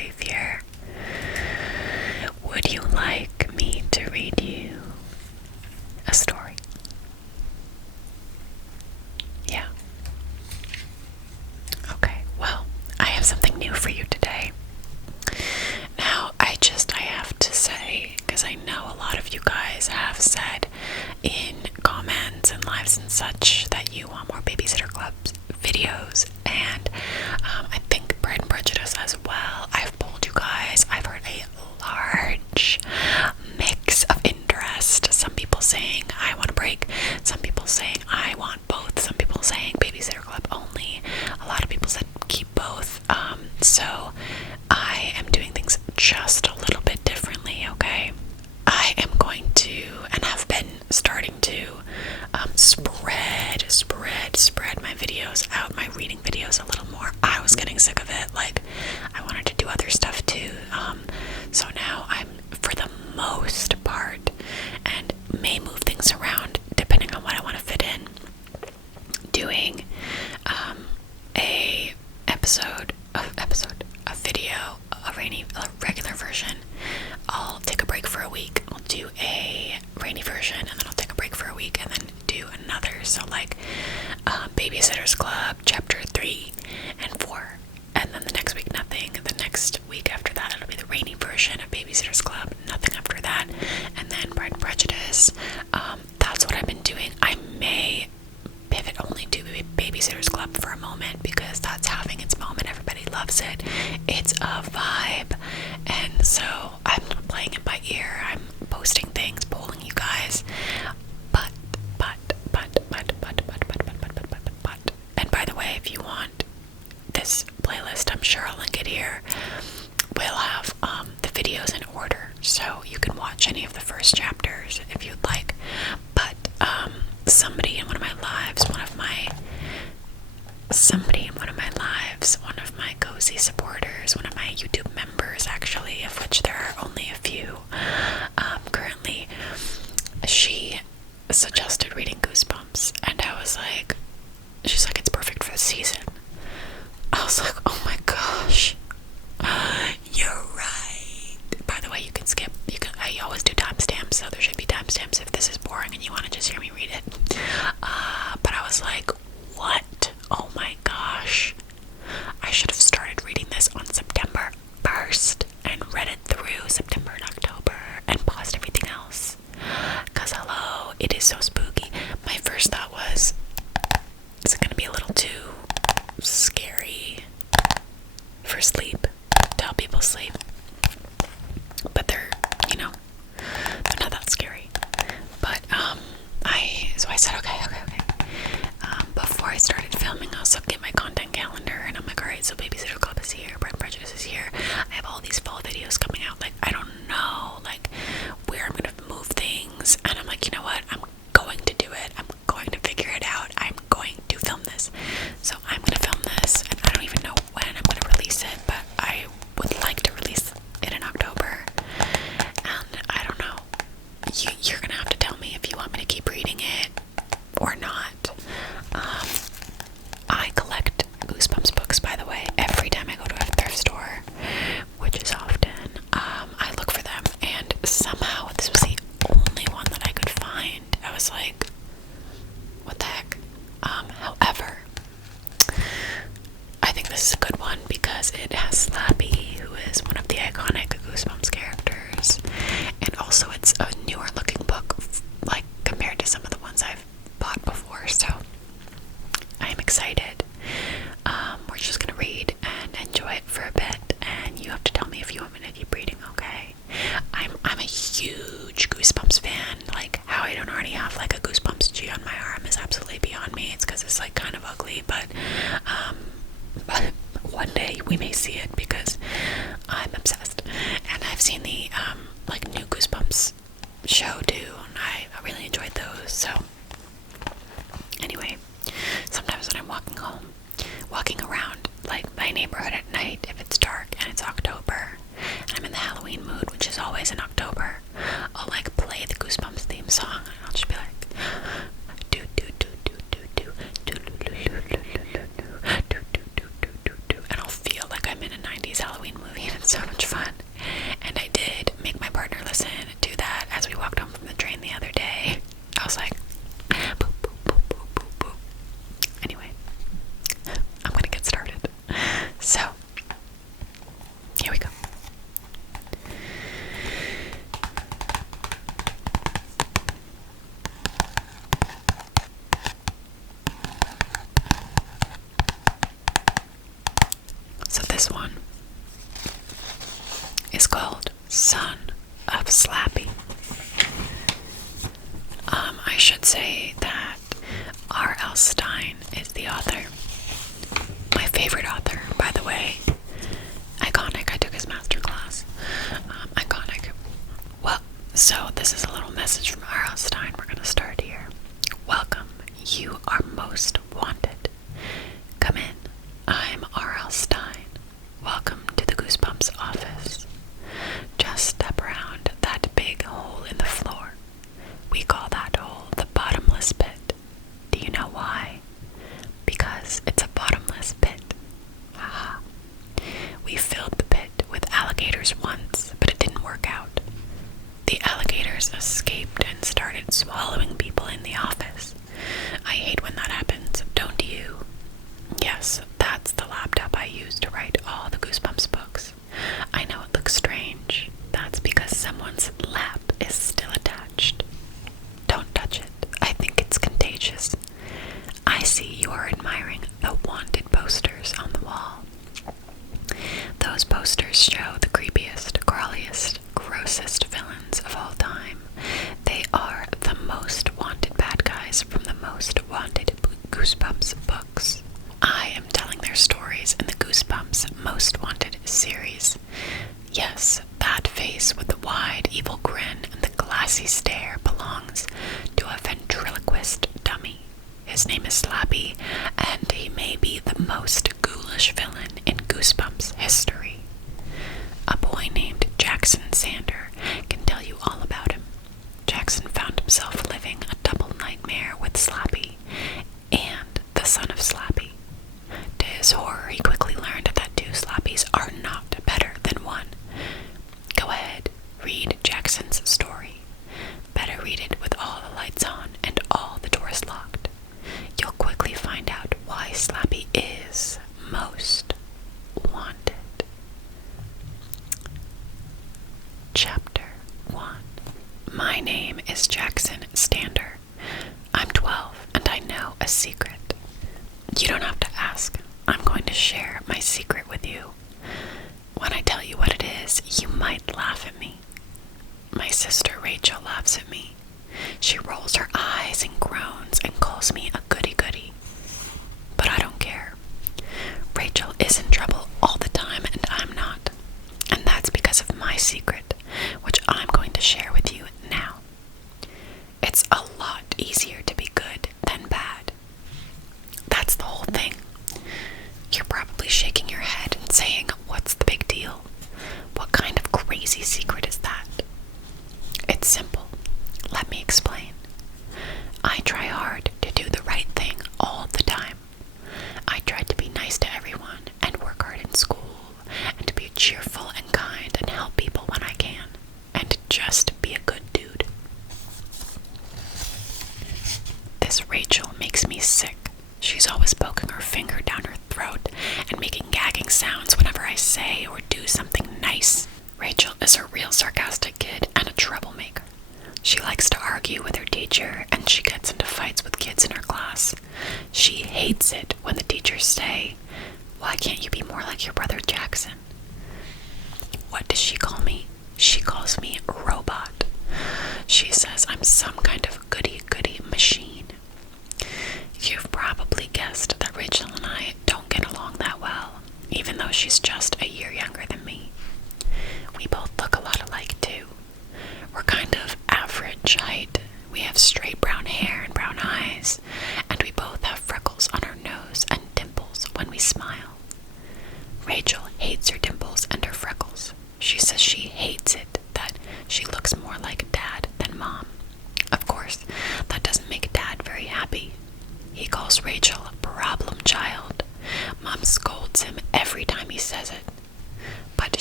safe here. Would you like me to read you a story? Yeah. Okay, well, I have something new for you today. Now, I have to say, because I know a lot of you guys have said in comments and lives and such that you want more Babysitter Club videos, and I think Pride and Prejudice as well. I've polled you guys. I've heard a large mix of interest. Some people saying I want a break, some people saying I want both, some people saying Babysitter Club only. A lot of people said keep both. So I am doing things just a little bit differently, okay? I am going to, and have been starting to, spread my videos out, my reading videos a little more. I was getting sick of it. Like, I wanted to do other stuff too. So now I'm, for the most part, and may move things around depending on what I want to fit in, doing a video, a regular version. I'll take a break for a week. I'll do a rainy version, and then I'll take a break for a week, and then do another. So like Babysitters Club chapter 3 and 4, and then the next week nothing. The next week after that it'll be the rainy version of Babysitters Club, nothing after that, and then Pride and Prejudice. That's what I've been doing. I may pivot only to Babysitters Club for a moment because that's having its moment. Everybody loves it. It's a vibe, and so I'm playing it by ear. I'm posting things, polling you guys. But, and by the way, if you want this playlist, I'm sure I'll link it here. We'll have the videos in order, so you can watch any of the first chapters if you'd like. But somebody in one of my lives, one of my cozy supporters, one of my YouTube members, actually, of which there are only a few currently, she suggested reading Goosebumps, and I was like, she's like, it's perfect for the season. I was like, oh my gosh, you're right. By the way, you can skip. I always do timestamps, so there should be timestamps if this is boring and you want to just hear me read it. But I was like, what? Oh my gosh. I should have started reading this on September 1st and read it through September and October and paused everything else. Because hello, it is so spooky. My first thought was, is it going to be a little too scary for sleep, to help people sleep? But they're not that scary. But I said okay. Before I started filming, I was looking at my content calendar, and I'm like, alright, so Babysitter Club is here, Pride and Prejudice is here, I have all these fall videos coming out. Like, I don't know like where I'm gonna move things, and I'm like, you know what, I'm going to do it. I'm going to figure it out. I'm going to film this. So I'm gonna film this, and I don't even know when I'm gonna release it, but I would like to release it in October. And I don't know. You're gonna have to tell me if you want me to keep reading it or not. I collect Goosebumps books, by the way. Every time I go to a thrift store, which is often, I look for them, and somehow this was the only one that I could find. I was like, what the heck? However, I think this is a good one because it has Slappy, who is one of the iconic Goosebumps characters, and also it's a newer looking book, like compared to some of the ones I've bought before, so I'm excited. We're just gonna read and enjoy it for a bit, and you have to tell me if you want me to keep reading, okay? I'm a huge Goosebumps fan. Like, how I don't already have like a Goosebumps G on my arm is absolutely beyond me. It's because it's like kind of ugly, but one day we may see it because I'm obsessed. And I've seen the like new Goosebumps show too, and I really enjoyed those. So anyway, sometimes when I'm walking around like my neighborhood at night, if it's dark and it's October and I'm in the Halloween mood, which is always in October, I'll like play the Goosebumps theme song, and I'll just be like do do do do do do do do do do, and I'll feel like I'm in a 90s Halloween movie, and it's so much fun. And I did make my partner listen to that as we walked home from the train the other day. I was like, boop, boop, boop, boop, boop, boop. Anyway, I'm gonna get started. So, here we go. So this one is called Son of Slappy. I should say that R.L. Stine is the author. My favorite author, by the way. Iconic. I took his masterclass. Iconic. Well, so this is a little message from R.L. Stine. We're gonna start here. Welcome. You are most wanted. Come in. I'm R.L. Stine. Welcome to the Goosebumps office. Just step around that big hole in the floor. We call that hole the bottomless pit. Do you know why? Because it's a bottomless pit. Haha. We filled the pit with alligators once, but it didn't work out. The alligators escaped and started swallowing people in the office. I hate when that happens, don't you? Yes, that's the laptop I use to write all the Goosebumps books. I know it looks strange. That's because someone's lap is still attached. Don't touch it. I think it's contagious. I see you are admiring the wanted posters on the wall. Those posters show the creepiest, crawliest, grossest villains of all time. They are the most wanted bad guys from the most wanted Goosebumps books. I am telling their stories in the Goosebumps Most Wanted series. Yes, that face with the wide, evil grin and the glassy stare belongs to a ventriloquist dummy. His name is Slappy, and he may be the most ghoulish villain in Goosebumps history. A boy named Jackson Sander can tell you all about him. Jackson found himself living a double nightmare with Slappy and the son of Slappy. To his horror, he quickly learned that two Slappies are not better than one. Go ahead, read Jackson's story. Better read it with all the lights on and all the doors locked. You'll quickly find out why Slappy is most wanted. Chapter 1. My name is Jackson Stander. I'm 12 and I know a secret. You don't have to ask. I'm going to share my secret with you. When I tell you what it is, you might laugh at me. My sister Rachel laughs at me. She rolls her eyes and groans and calls me a goody-goody. But I don't care. Rachel is in trouble all the time and I'm not. And that's because of my secret, which I'm going to share with you now. It's a lot easier to be good than bad. That's the whole thing. You're probably shaking your head and saying, what's the big deal? What kind of crazy secret is that? It's simple. Let me explain. I try hard to do the right thing all the time. I try to be nice to everyone and work hard in school and to be cheerful and kind and help people when I can and just be a good dude. This Rachel makes me sick. She's always poking her finger down her throat and making gagging sounds whenever I say or do something nice. Rachel is a real sarcastic kid and a troublemaker. She likes to argue with her teacher and she gets into fights with kids in her class. She hates it when the teachers say, "Why can't you be more like your brother Jackson?" What does she call me? She calls me a robot. She says I'm some kind of goody-goody machine. You've probably guessed that Rachel and I don't get along that well, even though she's just a year younger than me. We both look a lot alike, too. We're kind of average height. We have straight brown hair and brown eyes, and we both have freckles on our nose and dimples when we smile. Rachel hates her dimples and her freckles. She says she hates it, that she looks more like Dad than Mom. Of course, that doesn't make Dad very happy. He calls Rachel a problem child. Mom scolds him every time he says it.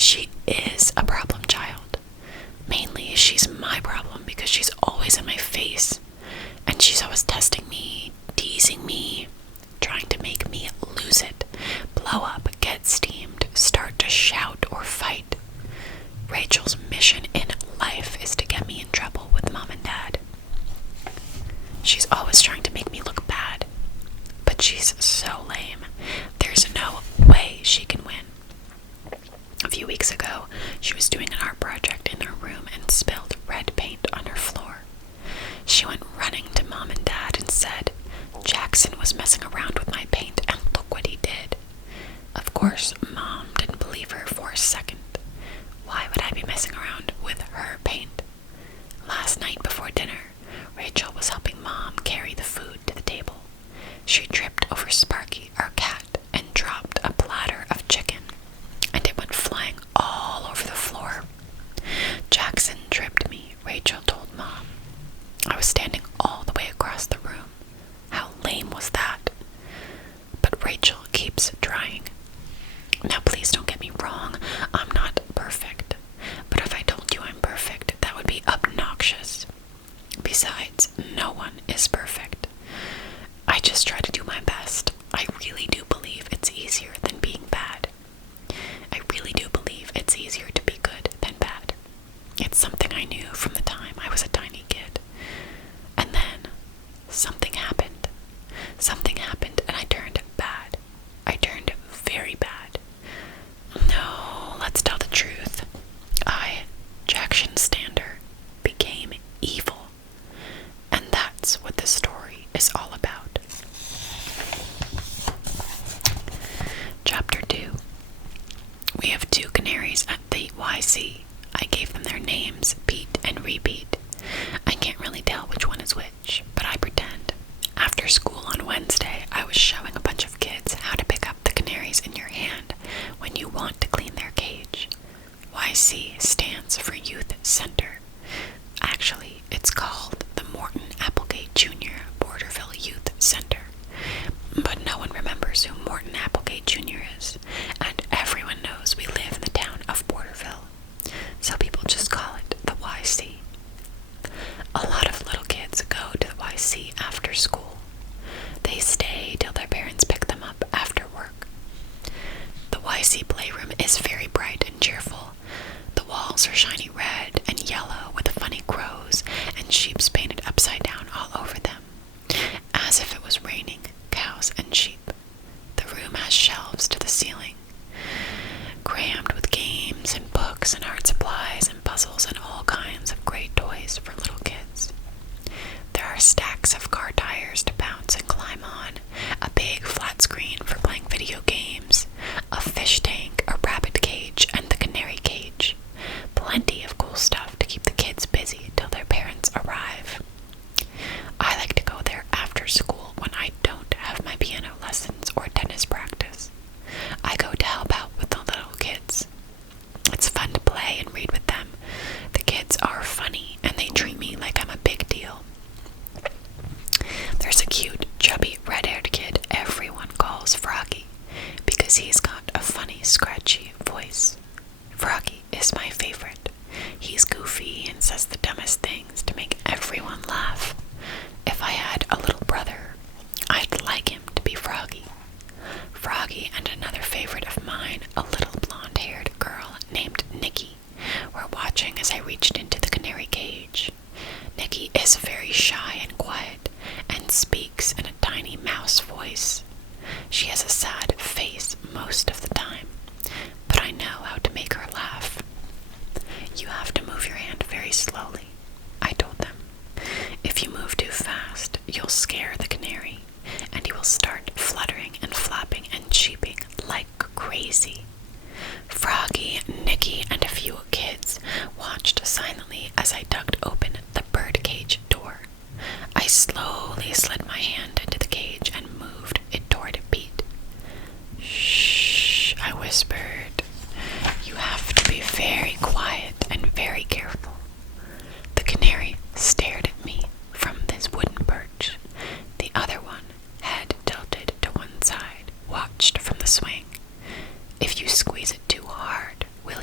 she is a problem child. Mainly, she's my problem because she's always in my face, and she's always testing me, teasing me, trying to make me lose it, blow up, get steamed, start to shout or fight. Rachel's mission in life is to get me in trouble with mom and dad. She's always trying to make me look bad, but she's so lame. There's no way she can win. A few weeks ago, she was doing an art project in her room and spilled red paint on her floor. She went running to mom and dad and said, "Jackson was messing around with my paint and look what he did." Of course, mom didn't believe her for a second. Why would I be messing around with her paint? Last night before dinner, Rachel was helping mom carry the food to the table. She tripped over Sparky, our cat, and dropped a platter of chicken, and it went flying all over the floor. "Jackson tripped me," Rachel told mom. I was standing all the way across the room. How lame was that? But Rachel keeps trying. Now please don't get me wrong, I'm not perfect. But if I told you I'm perfect, that would be obnoxious. Besides, no one is perfect. I just try to do my best. I really do believe it's easier than being bad. I really do believe it's easier to be good than bad. It's something I knew from the time I was a tiny kid. And then, something happened. Something happened and I turned bad. I turned very bad. No, let's tell the truth. I, Jackson Stander, became evil. And that's what this story is all about. Chapter 2. We have 2 canaries at the YC. I gave them their names, Pete and Repeat. I can't really tell which one is which, but I pretend. After school on Wednesday, I was showing a bunch of kids how to pick up the canaries in your hand when you want to clean their cage. YC stands for Youth Center. Actually, it's called the Morton Applegate Jr. Borderville Youth Center. But no one remembers who Morton Applegate Jr. is, and everyone knows we live in the town of Borderville. So people just call it the YC. A lot of little kids go to the YC after school. They stay till their parents pick them up after work. The YC playroom is very bright and cheerful. The walls are shiny red and yellow with funny crows and sheeps painted upside down all over them, as if it was raining cows and sheep. The room has shelves to the ceiling, crammed with games and books and art supplies and puzzles and all kinds of great toys for little kids. There are stacks of car tires to bounce and climb on, a big flat screen for playing video games, a fish tank, a rabbit cage, and the canary cage. Plenty of cool stuff to keep the kids busy till their parents arrive. I like to go there after school when I don't have my piano lessons or tennis practice. I go to help out with the little kids. It's fun to play and read with them. The kids are funny and they treat me like I'm a big deal. There's a cute, chubby, red-haired kid everyone calls Froggy because he's got a funny, scratchy voice. Froggy is my favorite. He's goofy and says the dumbest things to make everyone laugh. If I had a little brother, I'd like him to be Froggy. Froggy and another favorite of mine, a little blonde-haired girl named Nikki, were watching as I reached into the canary cage. Nikki is very shy and quiet and speaks in a tiny mouse voice. She has a sad face most of the time, but I know how to make her laugh. You have to move your hand very slowly, I told them. If you move too fast, you'll scare the canary, and he will start fluttering and flapping and cheeping like crazy. Froggy, Nikki, and a few kids watched silently as I tugged open the birdcage door. I slowly slid my hand into the cage and moved it toward Pete. "Shh," I whispered. "You have to be very quiet and very careful." The canary stared at me from this wooden perch. The other one, head tilted to one side, watched from the swing. If you squeeze it too hard,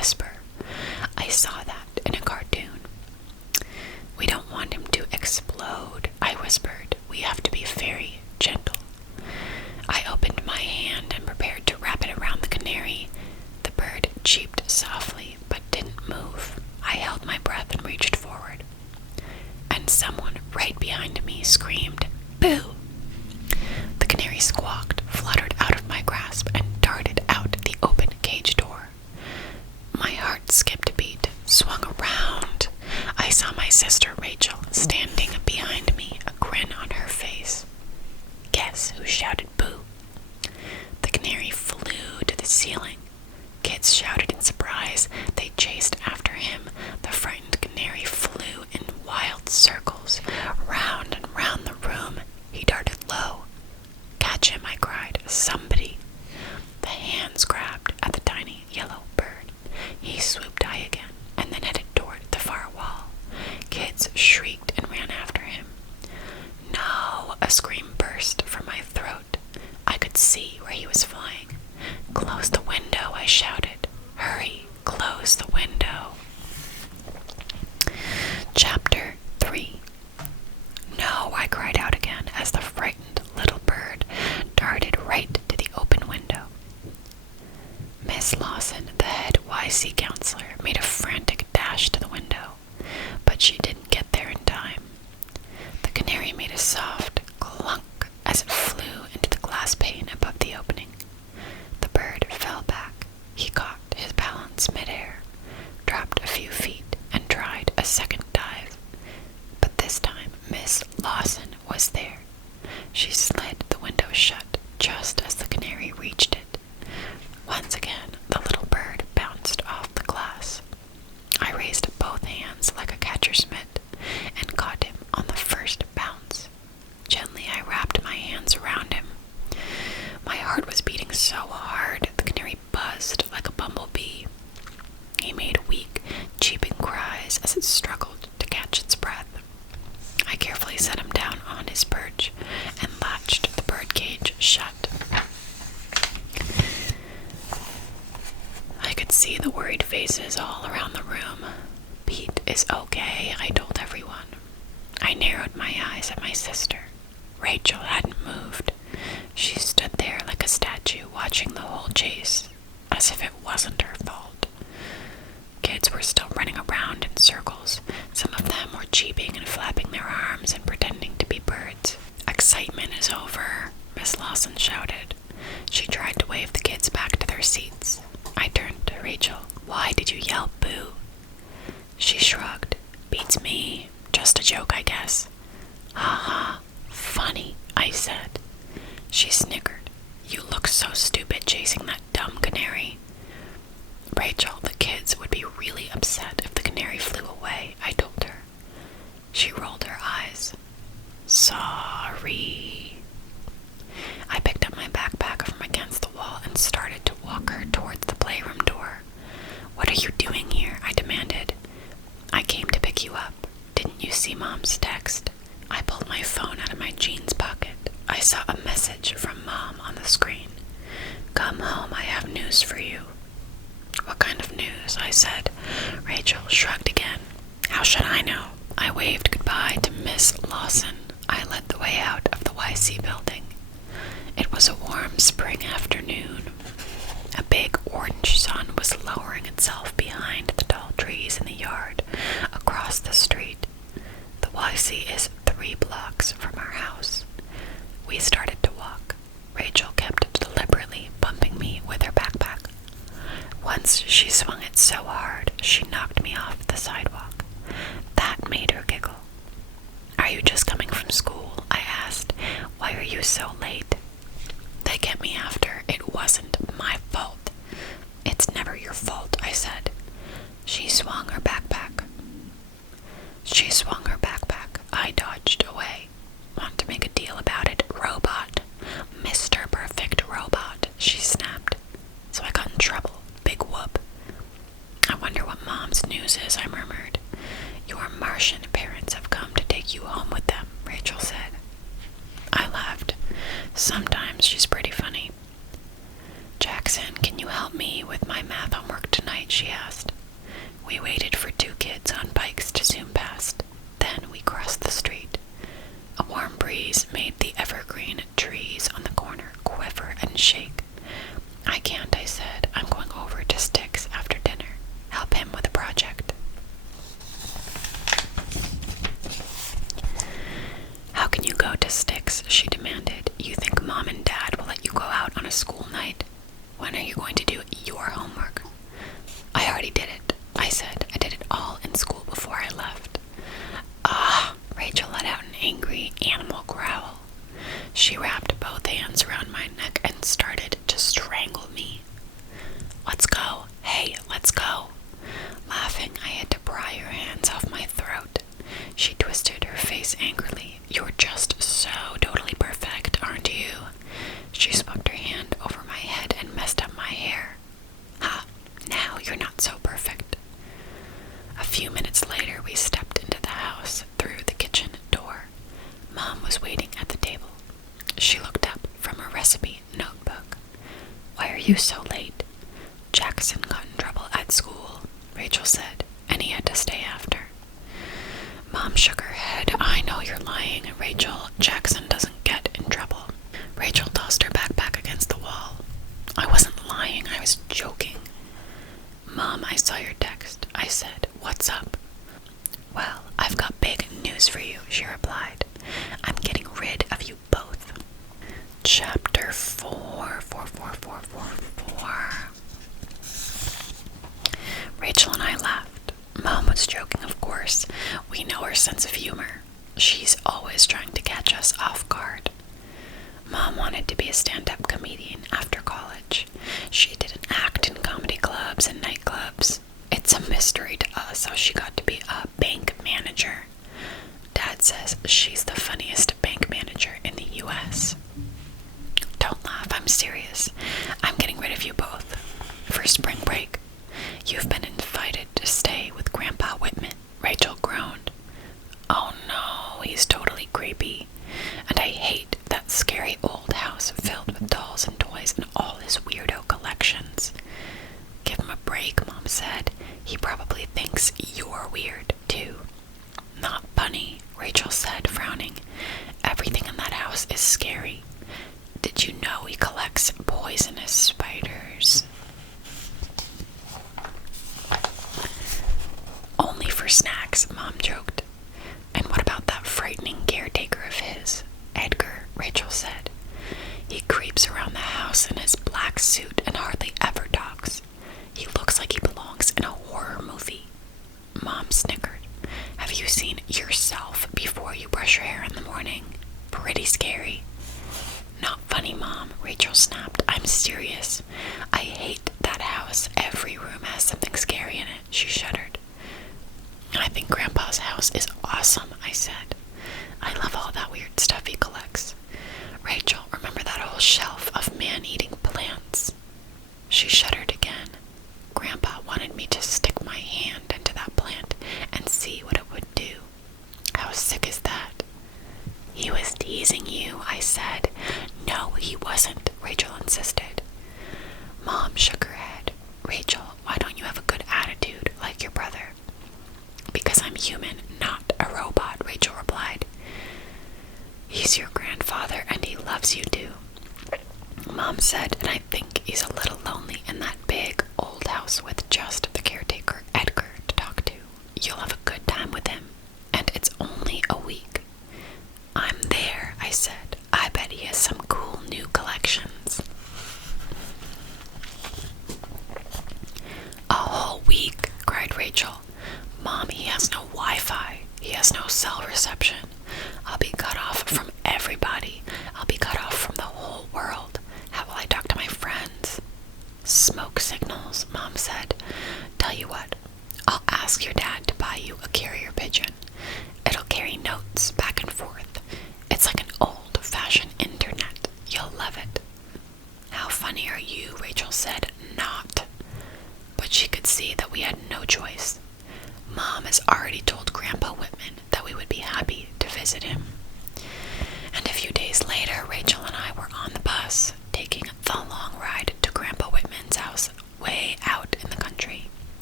whisper. I saw that in a cartoon. We don't want him to explode, I whispered. We have to be very gentle. I opened my hand and prepared to wrap it around the canary. The bird cheeped softly, but didn't move. I held my breath and reached forward. And someone right behind me screamed, "Boo!" The canary squawked, fluttered out of my grasp, and darted out the open cage door. My heart skipped a beat, swung around. I saw my sister Rachel standing behind me, a grin on her face. Guess who shouted boo? The canary flew to the ceiling. Kids shouted in surprise. They chased after him. The frightened canary flew in wild circles, round and round the room. He darted low. Catch him, I cried. Somebody. The hands grabbed at the tiny yellow bird. He swooped high again and then headed toward the far wall. Kids shrieked and ran after him. No! A scream burst from my throat. I could see where he was flying. Close the window, I shouted. Hurry, close the window. Chapter 3. No, I cried out again as the frightened little bird darted right to the open window. Miss Lawson, the head YC counselor, made a frantic dash to the window, but she didn't get there in time. The canary made a soft clunk as it flew into the glass pane above the opening. The bird fell back. He caught his balance midair, dropped a few feet, and tried a second dive. But this time, Miss Lawson was there. She slid the window shut just as the canary reached it. Once again, the little bird bounced off the glass. I raised both hands like a catcher's mitt and caught him on the first bounce. Gently, I wrapped my hands around him. My heart was beating so hard, the canary buzzed like a bumblebee. He made weak, cheeping cries as it struggled to catch its breath. I carefully set him down on his perch and latched the birdcage shut. I could see the worried faces all around the room. Pete is okay, I told everyone. I narrowed my eyes at my sister. Rachel hadn't moved. She stood there like a statue, watching the whole chase, as if it wasn't her fault. Kids were still running around in circles. Some of them were cheeping and flapping their arms and pretending to be birds. Excitement is over, Miss Lawson shouted. She tried to wave the kids back to their seats. I turned to Rachel. Why did you yell boo? She shrugged. Beats me. Just a joke, I guess. Ha ha. Funny, I said. She snickered. You look so stupid chasing that dumb canary. Rachel, the kids would be really upset if the canary flew away, I told her. She rolled her eyes. Sorry. I picked up my backpack from against the wall and started to walk her towards the playroom door. What are you doing here? I demanded. I came to pick you up. Didn't you see Mom's text? I pulled my phone out of my jeans pocket. I saw a message from Mom on the screen. Come home, I have news for you. What kind of news? I said. Rachel shrugged again. How should I know? I waved goodbye to Miss Lawson. I led the way out of the YC building. It was a warm spring afternoon. A big orange sun was lowering itself behind the tall trees in the yard across the street. The YC is 3 blocks from our house. We started to walk. Rachel kept deliberately bumping me with her backpack. Once she swung it so hard, she knocked me off the sidewalk. That made her giggle. Are you just coming from school? I asked. Why are you so late? They kept me after. It wasn't my fault. It's never your fault, I said. She swung her backpack. I dodged away. Want to make a deal about it, robot? Mr. Perfect Robot, she snapped. So I got in trouble. Big whoop. I wonder what Mom's news is, I murmured. Your Martian parents have come to take you home with them, Rachel said. I laughed. Sometimes she's pretty funny. Jackson, can you help me with my math homework tonight? she asked. We waited for 2 kids on bikes to zoom past. Then we crossed the street. A warm breeze made the evergreen trees on the corner quiver and shake. I can't, I said. I'm going over to Sticks after dinner. Help him with a project. How can you go to Sticks? She demanded. You think Mom and Dad will let you go out on a school night? When are you going to do your homework? I already did it, I said. I did it all in school before I left. Ah, Rachel let out an angry animal growl. She wrapped both hands around my neck and started to strangle me. Let's go. Hey, let's go. Laughing, I had to pry her hands off my throat. She twisted her face angrily. You're just so totally perfect, aren't you? She swept her hand over my head and messed up my hair. Ha, now you're not so perfect. A few minutes later, we stepped into the house through the kitchen door. Mom was waiting at the table. She looked up from her recipe notebook. Why are you so late? Jackson got in trouble at school, Rachel said, and he had to stay after. Mom shook her head. I know you're lying, Rachel. Jackson doesn't get in trouble. Rachel tossed her backpack against the wall. I wasn't lying, I was joking. Mom, I saw your text, I said. What's up? Well, I've got big news for you, she replied. I'm getting rid of you both. Chapter 4. Rachel and I laughed. Mom was joking, of course. We know her sense of humor. She's always trying to catch us off guard. Mom wanted to be a stand-up comedian after college. She did an act in comedy clubs and nightclubs. It's a mystery to us how she got to be a bank manager. Dad says she's the funniest bank manager in the U.S. Don't laugh, I'm serious. I'm getting rid of you both. For spring break. You've been invited to stay with Grandpa Whitman, Rachel groaned. Oh no, he's totally creepy. And I hate that scary old house filled with dolls and toys and all his weirdo collections. Give him a break, Mom said. He probably thinks you're weird, too. Not funny, Rachel said, frowning. Everything in that house is scary. Did you know he collects poisonous spiders? Only for snacks, Mom joked. And what about that frightening caretaker of his? Edgar, Rachel said. He creeps around the house in his black suit and hardly ever talks. He looks like he belongs in a horror movie. Mom snickered. Have you seen yourself before you brush your hair in the morning? Pretty scary. Not funny, Mom, Rachel snapped. I'm serious. I hate that house. Every room has something scary in it, she shuddered. I think Grandpa's house is awesome, I said. I love all that weird stuff he collects. Rachel, remember that whole shelf of man-eating plants? She shuddered again. Grandpa wanted me to stick my hand into that plant and see what it would do. How sick is that? He was teasing you, I said. No, he wasn't, Rachel insisted. Mom shook her head. Rachel, why don't you have a good attitude like your brother? Because I'm human, not a robot, Rachel replied. He's your grandfather and he loves you too, Mom said, and I think he's a little lonely in that big old house with just the caretaker, Edgar, to talk to. You'll have a good time with him, and it's only a week. I'm there, I said. I bet he has some cool new collections. A whole week, cried Rachel. Mom, he has no Wi-Fi. He has no cell reception. I'll be cut off from everybody. I'll be cut off from the whole world. How will I talk to my friends? Smoke signals, Mom said. Tell you what, I'll ask your dad to buy you a carrier pigeon. It'll carry notes back and forth. It's like an old-fashioned internet. You'll love it. How funny are you, Rachel said. Not. But she could see that we had no choice. Mom has already told Grandpa Whitman that we would be happy to visit him. And a few days later, Rachel and I were on the bus, taking the long ride to Grandpa Whitman's house way out in the country.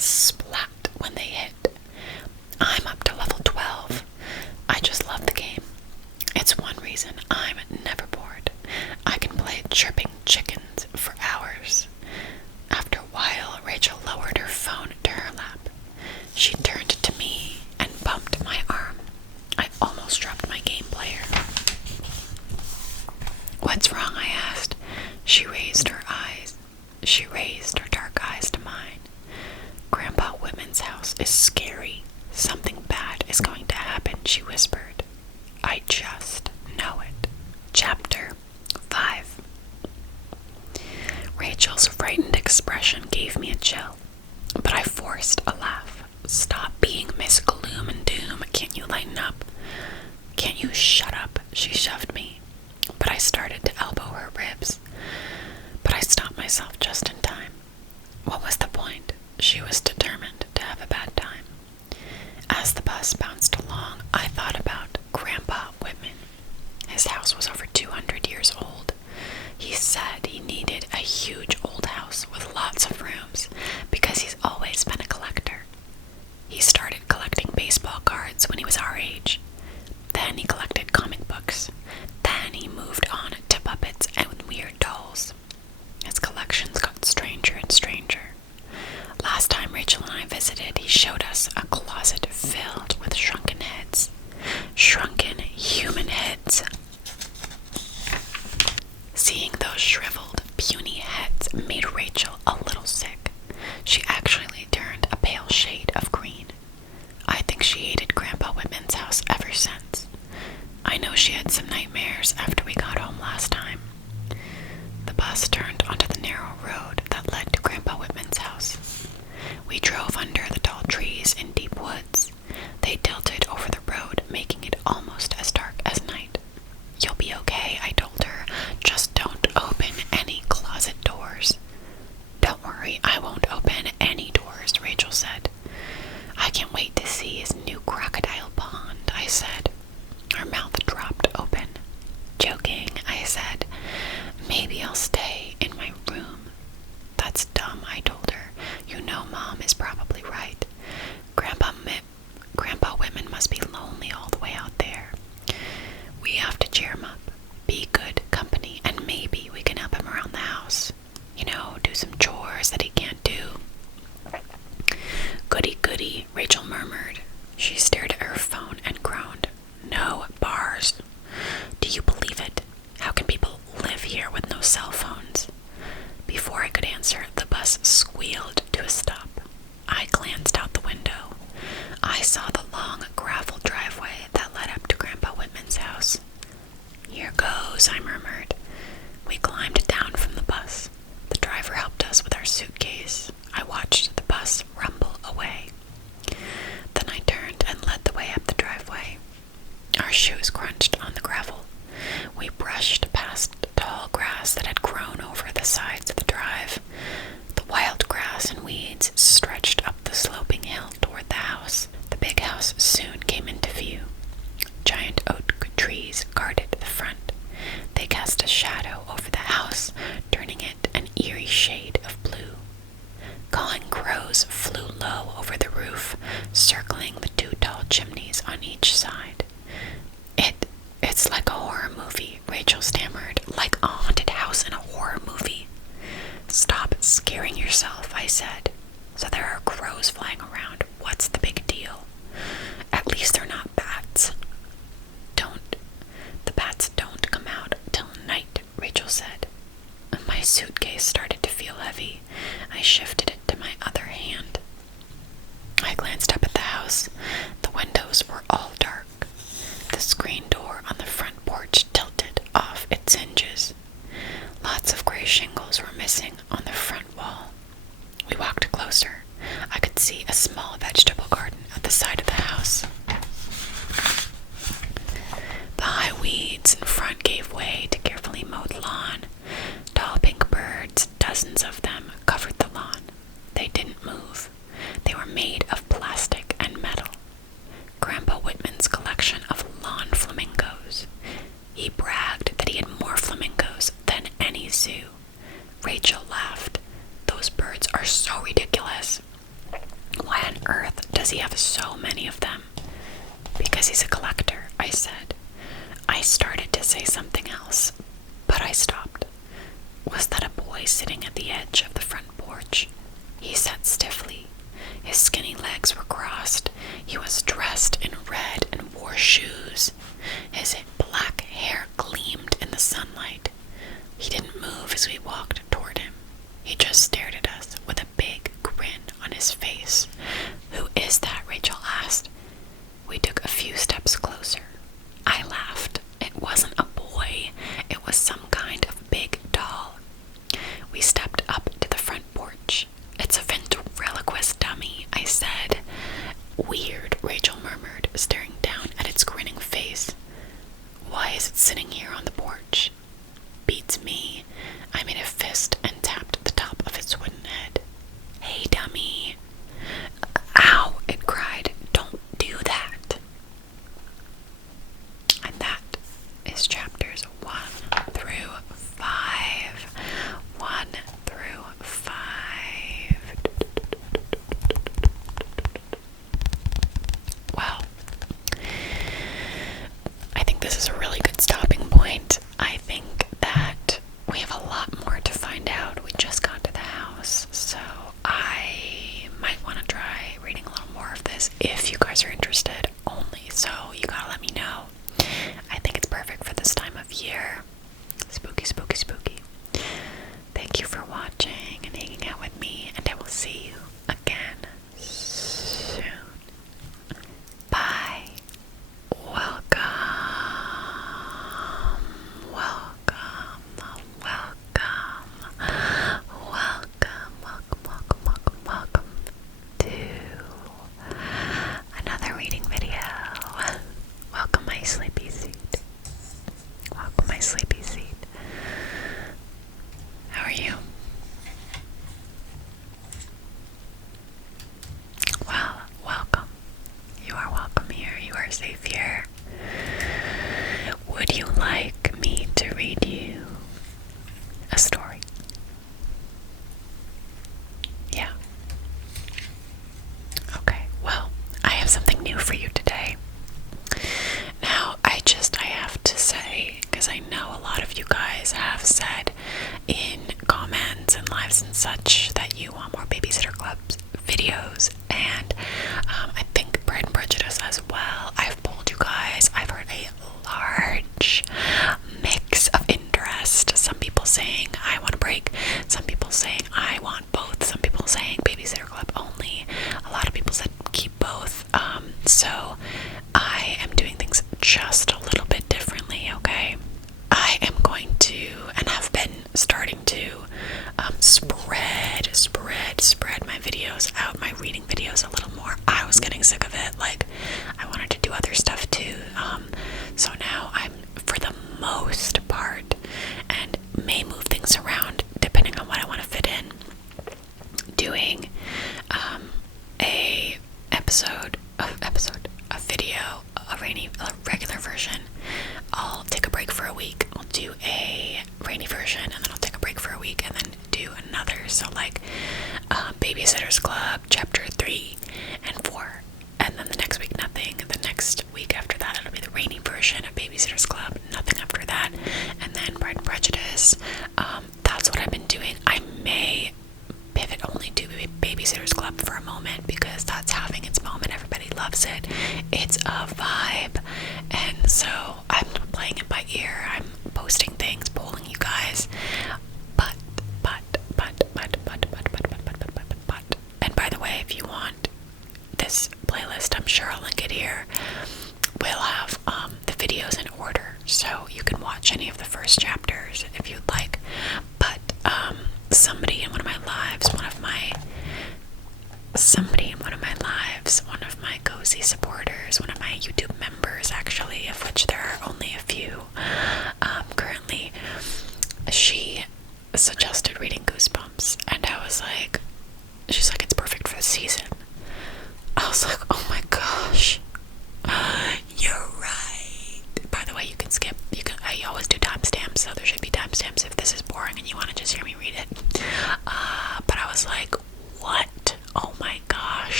reason, I'm never bored. I can play chirping chickens for hours. After a while, Rachel lowered her phone to her lap. She turned to me and bumped my arm. I almost dropped my game player. "What's wrong?" I asked. She raised her dark eyes to mine. "Grandpa Whitman's house is scary. Something bad is going to happen," she whispered. "I just know it." Chapter 5. Rachel's frightened expression gave me a chill, but I forced a laugh. "Stop being Miss Gloom and Doom. Can't you lighten up?" "Can't you shut up?" She shoved me, but I started to elbow her ribs. But I stopped myself just in time. What was the point? She was determined to have a bad time. As the bus bounced along, I thought about Grandpa Whitman. His house was over 200 years old. He said he needed a huge old house with lots of rooms because he's always been a collector. He started collecting baseball cards when he was our age. Then he collected comic books. Then he moved on to puppets and weird dolls. His collections got stranger and stranger. Last time Rachel and I visited, he showed us a closet filled with shrunken heads. Shrunken human heads. Seeing those shriveled, puny heads made Rachel a little sick. She actually turned a pale shade of green. I think she hated Grandpa Whitman's house ever since. I know she had some nightmares after we got home last time. The bus turned onto the narrow road that led to Grandpa Whitman's house. We drove under the tall trees in deep woods. They tilted over the road, making it almost as dark as night. "You'll be okay," I told her. "Just don't open any closet doors." "Don't worry, I won't open any doors," Rachel said. "I can't wait to see his new crocodile pond," I said. Her mouth dropped open. "Joking," I said. "Maybe I'll stay in my room." "That's dumb," I told her. "You know Mom is probably right. Grandpa Whitman must be lonely all the way out there. We have to cheer him up, be good company, and maybe we can help him around the house. You know, do some chores that he can't do." "Goody goody," Rachel murmured. She stared at her phone and groaned. "No bars. Do you believe it? How can people live here with no cell phones?" Before I could answer, the bus squealed to a stop. I glanced out the window. I saw the long gravel driveway that led up to Grandpa Whitman's house. "Here goes," I murmured. We climbed down from the bus. The driver helped us with our suitcase. I watched the bus rumble away. Then I turned and led the way up the driveway. Our shoes crunched on the gravel. We brushed past tall grass that had grown over the sides of the drive. The wild grass and weeds stretched up the sloping hill toward the house. The big house soon came into view. Giant oak trees guarded the front. They cast a shadow over the house, turning it an eerie shade of blue. Cawing crows flew low over the roof, circling the two tall chimneys on each side. It's like a horror movie," Rachel stammered. "Like a haunted house in a horror movie." "Stop scaring yourself," I said. "So there are crows flying around. What's the big deal? At least they're not bats." The bats don't come out till night," Rachel said. My suitcase started to feel heavy. I shifted it to my other hand. I glanced up at the house. The windows were all dark. The screen door on the front porch tilted off its hinges. Lots of gray shingles were missing on the front wall. We walked closer. I could see a small vegetable garden at the side of the house. The high weeds in front gave way to carefully mowed lawn. Tall pink birds, dozens of them, covered the lawn. They didn't move. They were made of plastic and metal. Grandpa Whitman's collection of lawn flamingos. He bragged that he had more flamingos than any zoo. Rachel laughed. "Those birds are so ridiculous. Why on earth does he have so many of them?" "Because he's a collector," I said. I started to say something else, but I stopped. Was that a boy sitting at the edge of the front porch? He sat stiffly. His skinny legs were crossed. He was dressed in red and wore shoes. His black hair gleamed in the sunlight. He didn't move as we walked toward him. He just stared at us with a big grin on his face. "Who is that?" Rachel asked. We took a few steps closer. I laughed. It wasn't a boy. It was some kind of big doll. We stepped up to the front porch. "It's a ventriloquist dummy," I said. "Weird," Rachel murmured, staring down at its grinning face. "Why is it sitting here on the porch?" "Beats me." I made a fist and tapped the top of its wooden head. "Hey, dummy." "Ow," it cried. "Don't do that." And that is chapters 1 through 5. 1 through 5. Well, I think this is a really good stopping point. I think that we have a lot more to find out. We just got to the house, so I might want to try reading a little more of this if you guys are interested only, so you gotta let me know. I think it's perfect for this time of year. Spooky, spooky, spooky. Thank you for watching and hanging out with me, and I will see you again soon. Bye. Welcome, welcome, welcome, welcome to another reading video. Welcome my sleepy seat. Welcome my sleepy seat. How are you? Well, welcome. You are welcome here. You are safe here. Would you like me to read you a story? Yeah. Okay, well, I have something new for you today. Now, I have to say, because I know a lot of you guys have said in comments and lives and such that you want more Babysitter Club videos, and I think Pride and Prejudice as well. I've polled you guys. I've heard a large mix of interest. Some people saying I want a break. Some people saying I want both. Some people saying Babysitter Club only. A lot of people said keep both. So I am doing things just a little bit differently, okay? I am going to, and have been starting to, spread my videos out, my reading videos a little more. I was getting sick of it. Like, I wanted to do other stuff too. So now I'm, for the most part, and may move things around depending on what I want to fit in, doing a video, a regular version. I'll take a break for a week. I'll do a rainy version, and then I'll take a break for a week, and then do another. So like Babysitters Club chapter 3 and 4, and then the next week nothing. The next week after that it'll be the rainy version of Babysitters Club, nothing after that, and then Pride and Prejudice. That's what I've been doing. I may pivot only to Babysitters Club for a moment because that's having its moment. Everybody loves it. It's a vibe, and so I'm playing it by ear. I'm posting things, polling you guys, but, and by the way, if you want this playlist, I'm sure I'll link it here. We'll have the videos in order, so you can watch any of the first chapters if you'd like. But somebody in one of my cozy supporters, one of my YouTube members actually, of which there are only a few currently, she suggested reading Goosebumps, and I was like, she's like, it's perfect for the season. I was like, oh my gosh, you're right. By the way, you can skip, I always do timestamps, so there should be timestamps if this is boring and you want to just hear me read it. But I was like, what? Oh my gosh,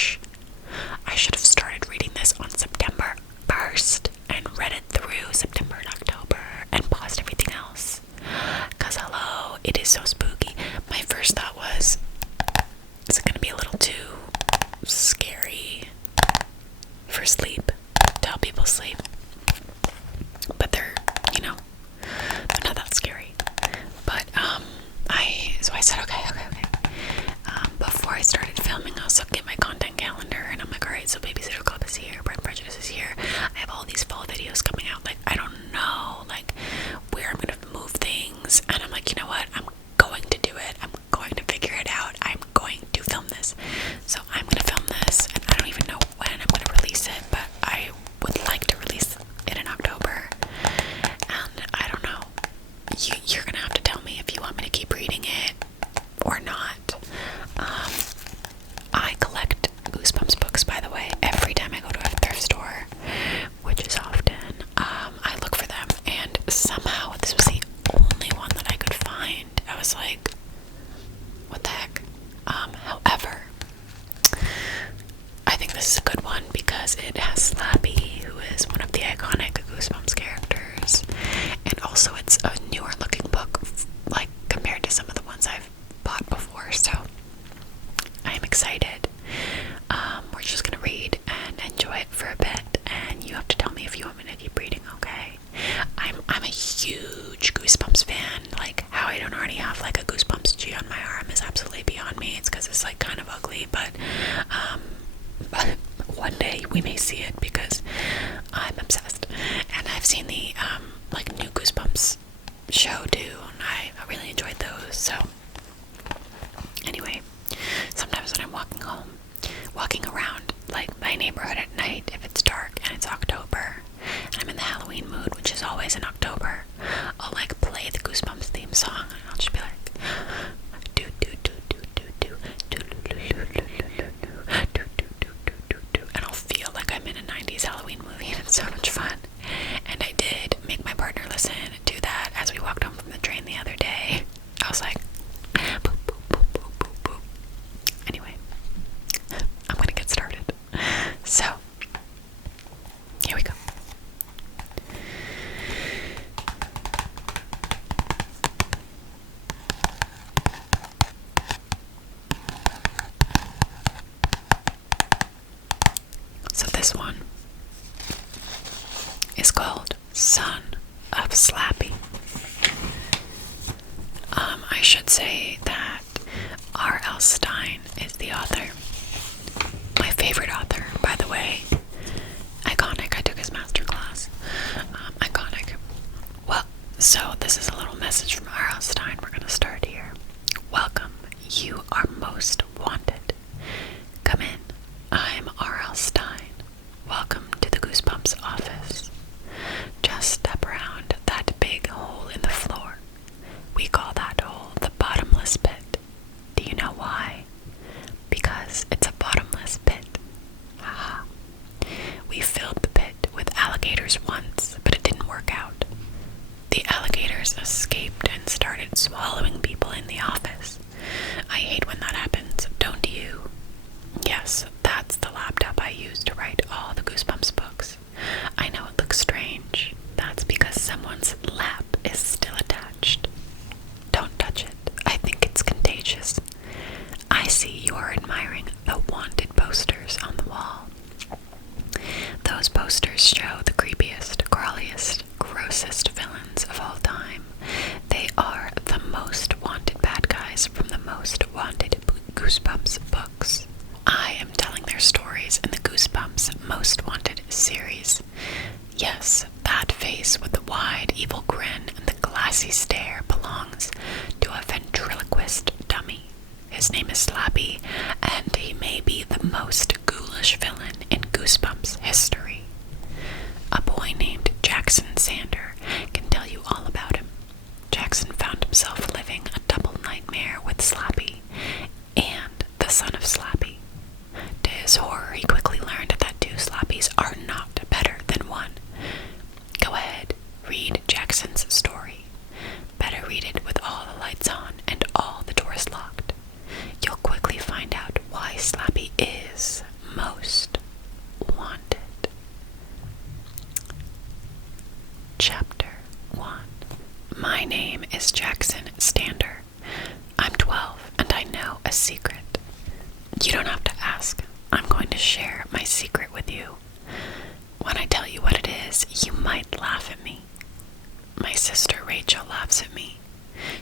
help people sleep. But they're, you know, they're not that scary. But I said, okay. Before I started filming, I was looking at my content calendar, and I'm like, alright, so Babysitter Club is here, Prejudice is here. I have all these fall videos coming out. Like, I don't know, like, where I'm gonna move things. And I'm like, you know what? I'm going to do it. I'm going to figure it out. I'm going to film this. So I'm gonna film this, and I don't even know when I'm gonna release it, but I would like to release it in October. And I don't know. You're gonna have to tell me if you want me to keep reading it or not. I collect Goosebumps books, by the way. Every time I go to a thrift store, which is often, I look for them, and somehow this was the only one that I could find. I was like, what the heck? However, I think this is a good one because it has Slappy, who is one of the iconic Goosebumps characters, and also it's a newer looking book, like, compared to some of the ones I've bought before, so I am excited. We're just gonna read and enjoy it for a bit, and you have to tell me if you want me to keep reading, okay? I'm a huge Goosebumps fan. Like, how I don't already have like a Goosebumps G on my arm is absolutely beyond me. It's because it's like kind of ugly, but one day we may see it because I'm obsessed. And I've seen the like new Goosebumps show too, and I really enjoyed those. So anyway, sometimes when I'm walking around like my neighborhood at night, if it's dark and it's October and I'm in the Halloween mood, which is always in October, I'll like play the Goosebumps theme song, and I'll just be like, do do do do do do do do, and I'll feel like I'm in a 90s Halloween movie, and it's so much fun. And I did make my partner listen to that as we walked home from the train the other day. I was like, boop, boop, boop, boop, boop, boop. Anyway, I'm gonna get started. So, here we go. So this one is called Son of Slappy. I should say that R.L. Stine is the author. My favorite author, by the way. Iconic. I took his masterclass. Iconic. Well, so this is a little message from R.L. Stine. We're going to start here. Welcome. You are most wanted. Come in. I'm R.L. Stine. Welcome to the Goosebumps office. Just step around that big hole in the floor. We call that hole the bottomless pit. Do you know why? Because it's a bottomless pit. Haha. We filled the pit with alligators once, but it didn't work out. The alligators escaped and started swallowing people in the office. I hate when that happens, don't you? Yes, that's the laptop I use to write all the Goosebumps books. I know it looks strange. That's because someone's lap is still attached. Don't touch it. I think it's contagious. I see you're admiring the wanted posters on the wall. Those posters show the creepiest, crawliest, grossest villains of all time. They are the most wanted bad guys from the most wanted Goosebumps books. I am telling their stories in the Goosebumps Most Wanted series. Yes, that face with the wide, evil grin and the glassy stare belongs to a ventriloquist dummy. His name is Slappy, and he may be the most ghoulish villain in Goosebumps history. A boy named Jackson Sander can tell you all about him. Jackson found himself living a double nightmare with Slappy and the son of Slappy. To his horror, he quickly learned that two Slappies are not better than one. Go ahead, read Jackson's story. Better read it with all the lights on and all the doors locked. You'll quickly find out why Slappy is most wanted. Chapter 1. My name is Jackson Stander. I'm 12 and I know a secret. You don't have to ask. I'm going to share my secret with you. When I tell you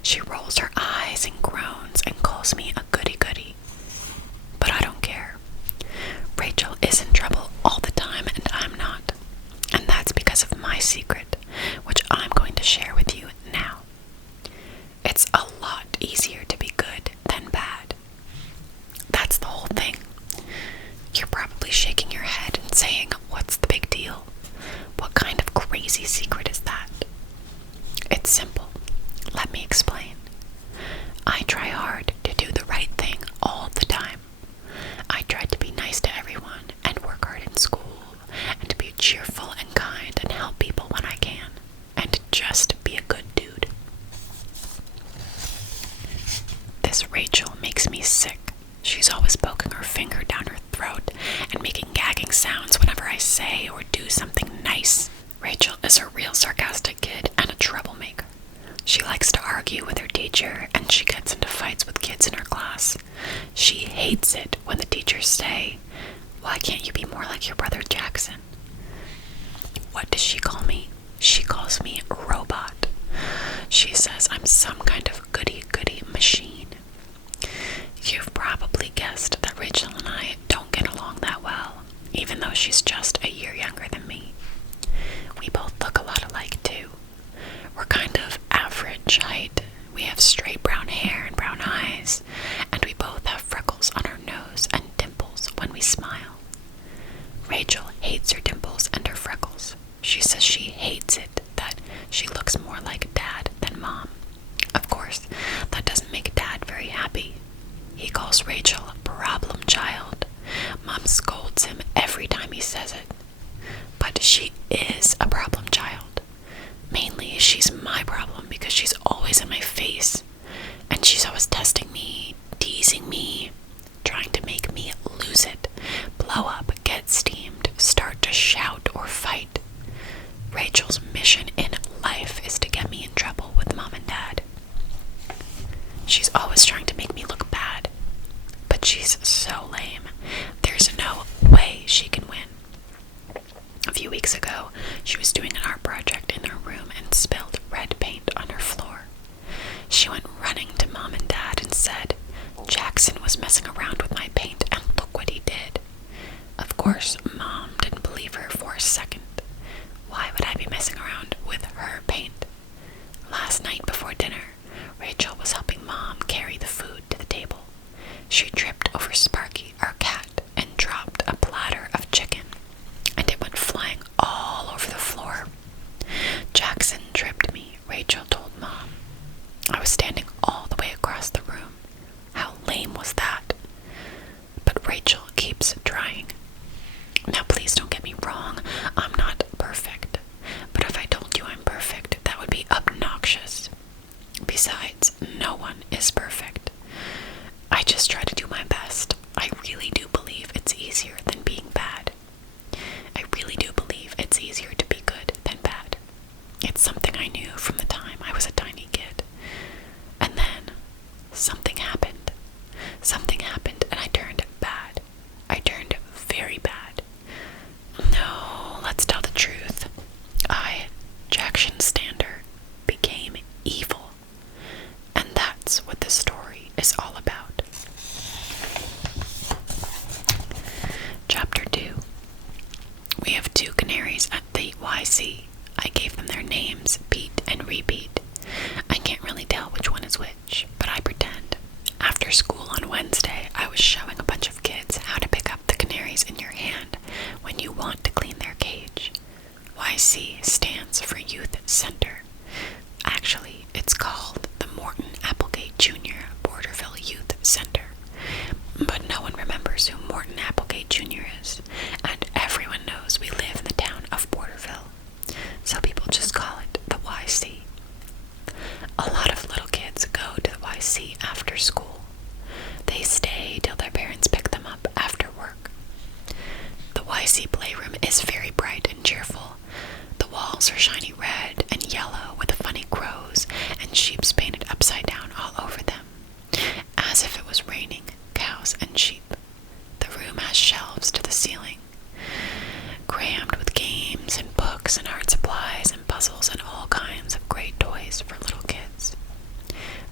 She rolls her eyes and groans and calls me a goody-goody. But I don't care. Rachel is in trouble all the time and I'm not. And that's because of my secret, which I'm going to share with you now. It's a lot easier to be good than bad. That's the whole thing. You're probably shaking your head and saying, what's the big deal? What kind of crazy secret is that? It's simple. Let me explain. I try hard to do the right thing all the time. I try to be nice to everyone and work hard in school and to be cheerful and kind and help people when I can and just be a good dude. This Rachel makes me sick. She's always poking her finger down her throat and making gagging sounds whenever I say or do something nice. Rachel is a real sarcastic kid and a troublemaker. She likes to argue with her teacher and she gets into fights with kids in her class. She hates it when the teachers say, "Why can't you be more like your brother Jackson?" What does she call me? She calls me a robot. She says I'm some kind of goody-goody machine. You've probably guessed that Rachel and I don't get along that well, even though she's just a year younger than me. We both look a lot alike too. We're kind of average height. We have straight brown hair and brown eyes, and we both have freckles on our nose and dimples when we smile. Rachel hates her dimples and her freckles. She says she hates it, that she looks more like Dad than Mom. Of course, that doesn't make Dad very happy. He calls Rachel a problem child. Mom scolds him every time he says it. But she is a problem child. Mainly, she's my problem because she's always in my face. And she's always testing me, teasing me, trying to make me lose it, blow up, get steamed, start to shout or fight. Rachel's mission in life is to get me in trouble with Mom and Dad. She's always trying to make me look bad. But she's so lame. There's no way she can win. A few weeks ago, she was doing an art project in her room and spilled red paint on her floor. She went running to Mom and Dad and said, "Jackson was messing around with my paint and look what he did." Of course, Mom didn't believe her for a second. Why would I be messing around with her paint? Last night before dinner, Rachel was helping Mom carry the food to the table. She tripped over Sparky, our cat, and dropped a platter of chicken, and it went flying all over the floor. "Jackson tripped me," Rachel told Mom. I was standing all the way across the room. How lame was that? But Rachel keeps trying. Now please don't get me wrong, I'm not perfect. But if I told you I'm perfect, that would be obnoxious. Besides, no one is perfect. I just try to do my best. I really do believe it's easier than being bad. I really do believe it's easier to be good than bad. It's something I knew from the time I was a tiny kid. And then, something happened. Something happened and I turned bad. I turned very bad. No, let's tell the truth. Jackson Stander, became evil. And that's what this story is all about. Chapter 2. We have 2 canaries at the YC. I gave them their names, Pete and Repeat. I can't really tell which one is which, but I pretend. After school on Wednesday, I was showing a bunch of kids how to pick up the canaries in your hand when you want to clean their cage. YC stands for Youth Center. Actually, it's called the Morton Applegate Jr. Porterville Youth Center. But no one remembers who Morton Applegate Jr. is, and everyone knows we live in the town of Porterville. So people just call it the YC. A lot of little kids go to the YC after school. They stay till their parents pick them up after work. The YC playroom is very bright and cheerful. The walls are shiny red and yellow with funny crows and sheeps painted upside down all over them, as if it was raining cows and sheep. The room has shelves to the ceiling, crammed with games and books and art supplies and puzzles and all kinds of great toys for little kids.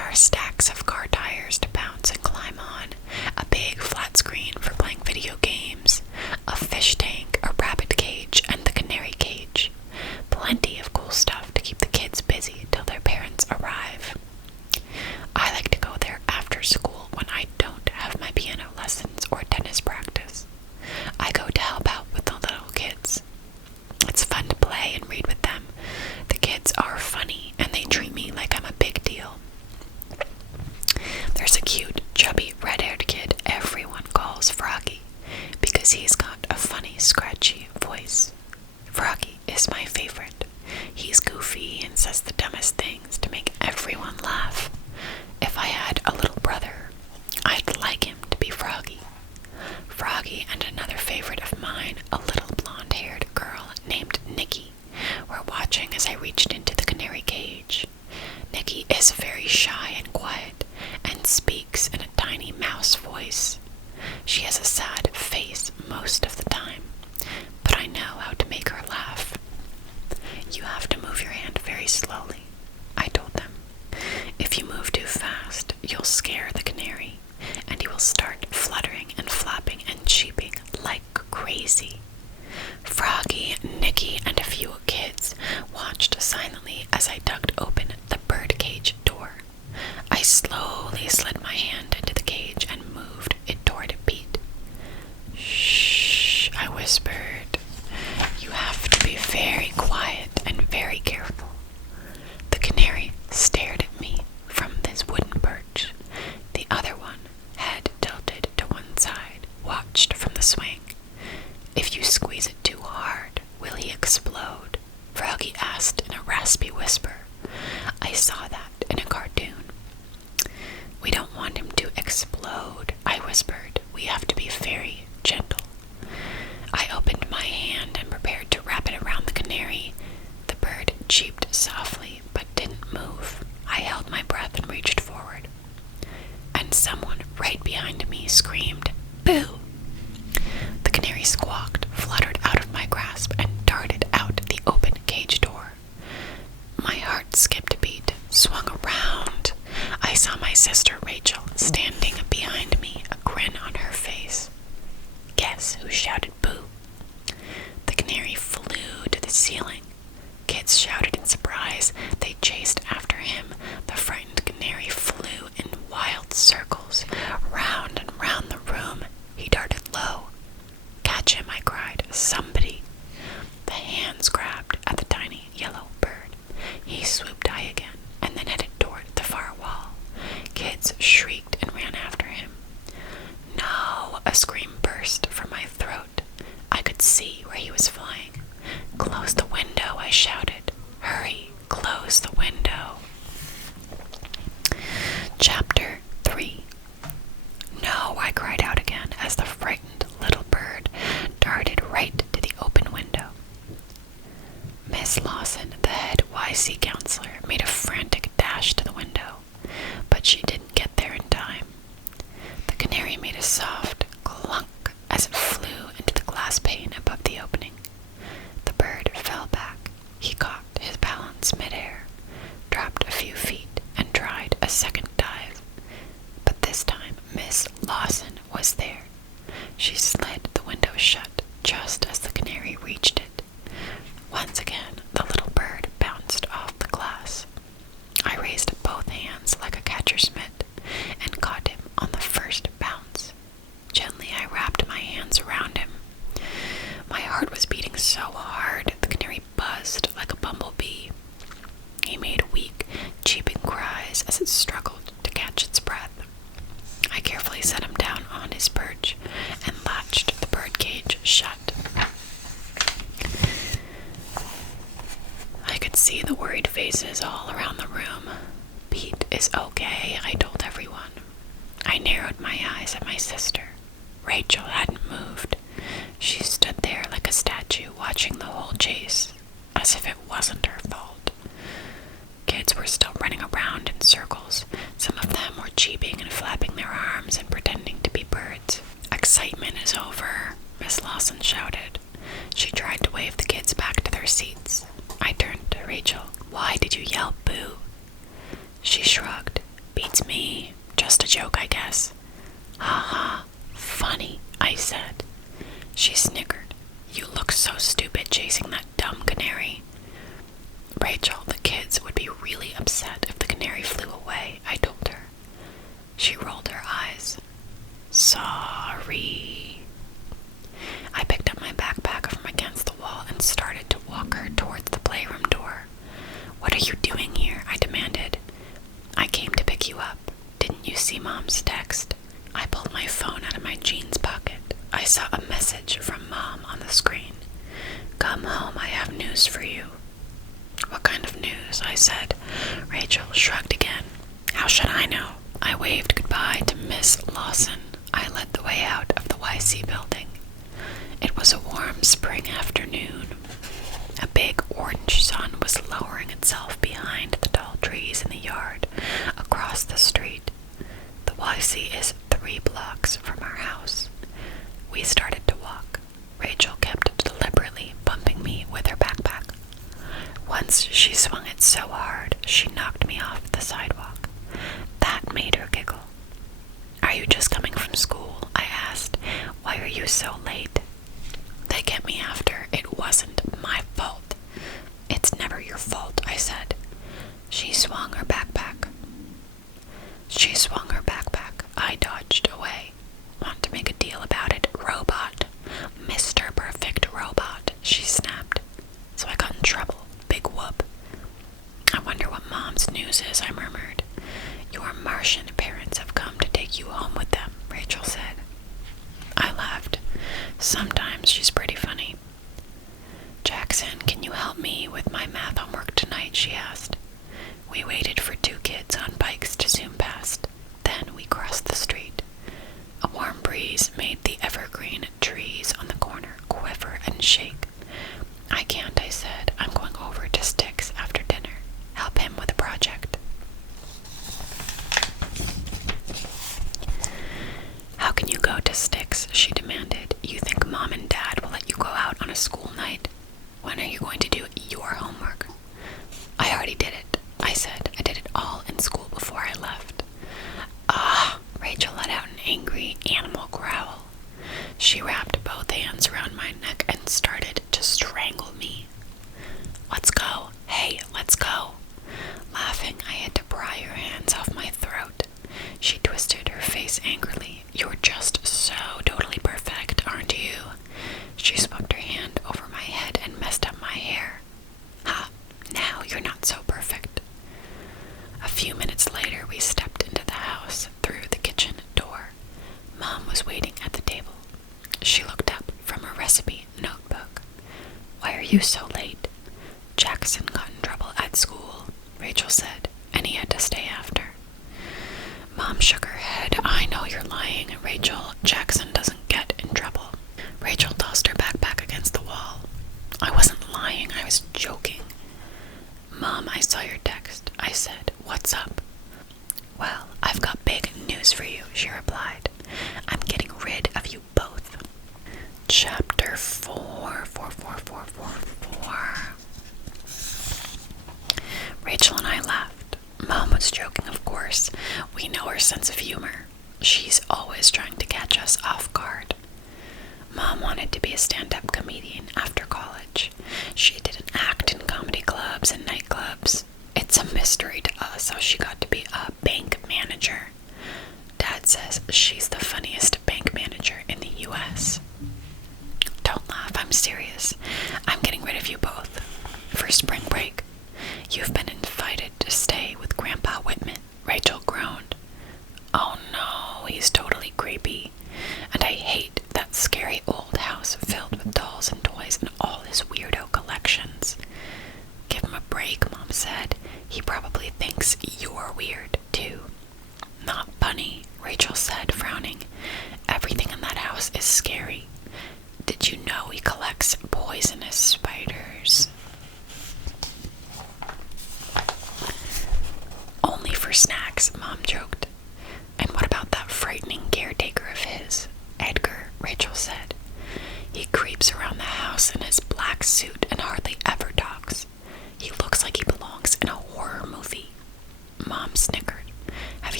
are stacks of car tires to bounce and climb on, a big flat screen for playing video games, a fish tank, a rabbit cage, and the canary cage. Plenty of cool stuff to keep the kids busy till their parents arrive. I like to go there after school when I don't have my piano lessons or tennis practice. I go to help out with the little kids. It's fun to play and read with them. The kids are funny and they treat me like I'm a big deal. There's a cute, chubby, red-haired kid everyone calls Froggy because he's got a funny, scratchy voice. Froggy is my favorite. He's goofy and says the dumbest things to make everyone laugh. If I had a little brother, I'd like him to be Froggy. Froggy and another favorite of mine, a little blonde-haired girl named Nikki, were watching as I reached into the canary cage. Nikki is very shy and quiet and speaks in a tiny mouse voice. She has a sad face most of the time, but I know how to make her laugh. You have to move your hand very slowly, I told them. If you move too fast, you'll scare the canary, and he will start fluttering and flapping and cheeping like crazy. Froggy, Nikki, and a few kids watched silently as I tucked open the birdcage door. I slowly slid my hand into the cage and moved it toward Pete. Shh, I whispered. You have to be very quiet and very careful. The canary stared at me from this wooden perch. The other one, head tilted to one side, watched from the swing. If you squeeze it too hard, will he explode? Froggy asked in a raspy whisper. I saw that in a cartoon. We don't want him to explode, I whispered. We have to be very gentle. I opened my hand and prepared to wrap it around the canary. The bird cheeped softly but didn't move. I held my breath and reached forward. And someone right behind me screamed, "Boo!" The canary squawked, fluttered out of my grasp, and darted out the open cage door. My heart skipped a beat, swung around. I saw my sister Rachel standing behind me, a grin on her face. Guess who shouted boo? The canary flew to the ceiling. Kids shouted in surprise. They chased after him. The frightened canary flew in wild circles, round and round the room. He darted low. Catch him, I cried. Somebody. The hands grabbed at the tiny yellow bird. He swooped high again and then headed toward the far wall. Kids shrieked and ran after him. No! A scream burst from my throat. I could see where he was flying. Close the window, I shouted. Hurry, close the window. Chapter 3. No, I cried out again as the frightened little bird darted right to the open window. Miss Lawson, the head YC counselor, made a frantic dash to the window, but she didn't get there in time. The canary made a soft clunk as it flew into the glass pane above the opening. The bird fell back. He caught his balance midair, dropped a few feet, and tried a second dive. But this time, Miss Lawson was there. She slid the window shut just as the canary reached it. Once again, the little bird bounced off the glass. I raised both hands like a catcher's mitt and caught him on the first bounce. Gently, I wrapped my hands around him. My heart was beating so hard, the canary buzzed like a bumblebee. He made weak, cheeping cries as it struggled to catch its breath. I carefully set him down on his perch and latched the birdcage shut. I could see the worried faces all around the room. Pete is okay, I told everyone. I narrowed my eyes at my sister. Rachel hadn't moved. She stood there like a statue watching the whole chase, as if it wasn't her fault. Kids were still running around in circles. Some of them were cheeping and flapping their arms and pretending to be birds. Excitement is over, Miss Lawson shouted. She tried to wave the kids back to their seats. I turned to Rachel. Why did you yell boo? She shrugged. beats me. Just a joke, I guess. Ha ha. Funny, I said. She snickered. You look so stupid chasing that dumb canary. Rachel, the kids would be really upset if the canary flew away, I told her. She rolled her eyes. Sorry. I picked up my backpack from against the wall and started to walk her towards the playroom door. What are you doing here? I demanded. I came to pick you up. Didn't you see Mom's text? I pulled my phone out of my jeans pocket. I saw a message from Mom on the screen. Come home, I have news for you. What kind of news? I said. Rachel shrugged again. How should I know? I waved goodbye to Miss Lawson. I led the way out of the YC building. It was a warm spring afternoon. A big orange sun was lowering itself behind the tall trees in the yard across the street. The YC is 3 blocks from our house. We started to walk. Rachel kept deliberately bumping me with her backpack. Once she swung it so hard, she knocked me off the sidewalk. That made her giggle. Are you just coming from school? I asked. Why are you so late? They kept me after. It wasn't my fault. It's never your fault, I said. She swung her backpack. I dodged away. Want to make a deal about it, robot? Mr. Perfect Robot, she snapped. So I got in trouble. Big whoop. I wonder what Mom's news is, I murmured. Your Martian parents have come to take you home with them, Rachel said. I laughed. Sometimes she's pretty funny. Jackson, can you help me with my math homework tonight? She asked. We waited for 2 kids on bikes to zoom past. Then we crossed the street. A warm breeze made the evergreen trees on the corner quiver and shake. I can't, I said. I'm going over to Sticks after dinner. Help him with a project. How can you go to Sticks? She demanded. You think Mom and Dad will let you go out on a school night? When are you going to do your homework? I already did it, I said. I did it all in school before I left. Ah, Rachel let out an angry animal growl. She wrapped both hands around my neck and started to strangle me. Let's go. Hey, let's go. Laughing, I had to pry her hands off my throat. She twisted her face angrily. You're just so totally perfect, aren't you? She swept her hand over my head and messed up my hair. Ha, now you're not so perfect. A few minutes later, we stepped into the house through the kitchen door. Mom was waiting at the table. She looked up from her recipe notebook. Why are you so late? Jackson got in trouble at school, Rachel said, and he had to stay after. Mom shook her head. I know you're lying, Rachel. Jackson doesn't get in trouble. Rachel tossed her backpack against the wall. I wasn't lying, I was joking. Mom, I saw your text, I said. What's up? Well, I've got big news for you, she replied. I'm getting rid of you both. Chapter 4. Rachel and I laughed. Mom was joking, of course. We know her sense of humor. She's always trying to catch us off guard. Mom wanted to be a stand-up comedian after college. She didn't act in comedy clubs and nightclubs. It's a mystery to us how she got to be a bank manager. Dad says she's the funniest bank manager in the U.S. Don't laugh, I'm serious. I'm getting rid of you both. For spring break. You've been invited to stay with Grandpa Whitman, Rachel groaned. Oh no, he's totally creepy. And I hate that scary old house filled with dolls and toys and all his weirdo collections. Give him a break, Mom said. He probably thinks you're weird, too. Not funny, Rachel said, frowning. Everything in that house is scary. Did you know he collects poisonous spiders? Only for snacks, Mom joked. And what about that frightening caretaker of his? Edgar, Rachel said. He creeps around the house in his black suit and hardly ever talks. He looks like he belongs in a horror movie. Mom snickered. Have